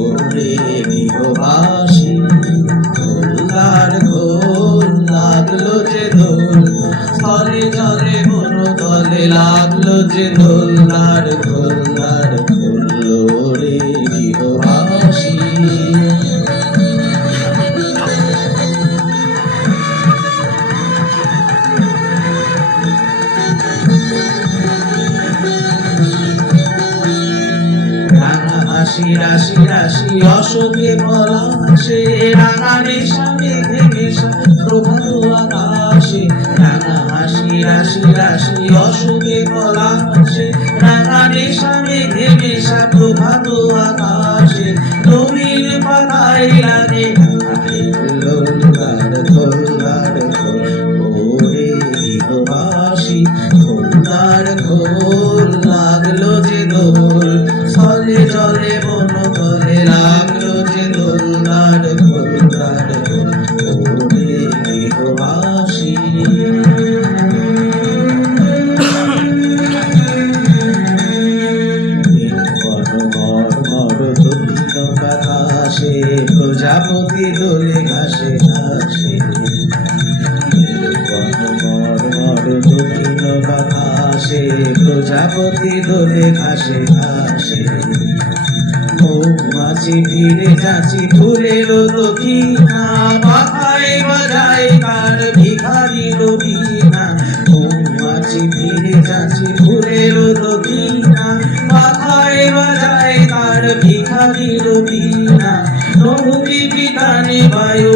ওরে গৃহবাসী দোলনার ঘোল লাগলো যে দোল, স্থলে জলে বন তলে লাগলো যে দোলনার ঘোল রে গৃহবাসী। রাশি রাশি রাশি অশোকে পলাশে, রাঙা নেশা মেঘে মেশা প্রভাত আকাশে। রাঙা হাসি রাশি রাশি অশোকে পলাশে, রাঙা নেশা মেঘে মেশা প্রভাত আকাশে। নবীন পাতায় লাগে দোলনার দোলনার দোল, ওরে গৃহবাসী দোলনার ঘোল লাগলো যে দোল, স্থলে জলে বন তলে লাগলো যে দোলনার ঘোল ওরে গৃহবাসী। বাতাসে প্রজাপতি দোলে ঘাসে ঘাসে, দক্ষিণ বাতাসে প্রজাপতি দোলে ঘাসে ঘাসে। মৌমাছি ভিড়ে যাচ্ছি ফুলের দক্ষিণা, মাথায় বাজায় তার ভিখারি রবিনা। মৌমাছি ভিড়ে যাচ্ছি ফুলের দক্ষিণা, মাথায় বাজায় তার ভিখারি রবিনা। নবী পিতানি বায়ু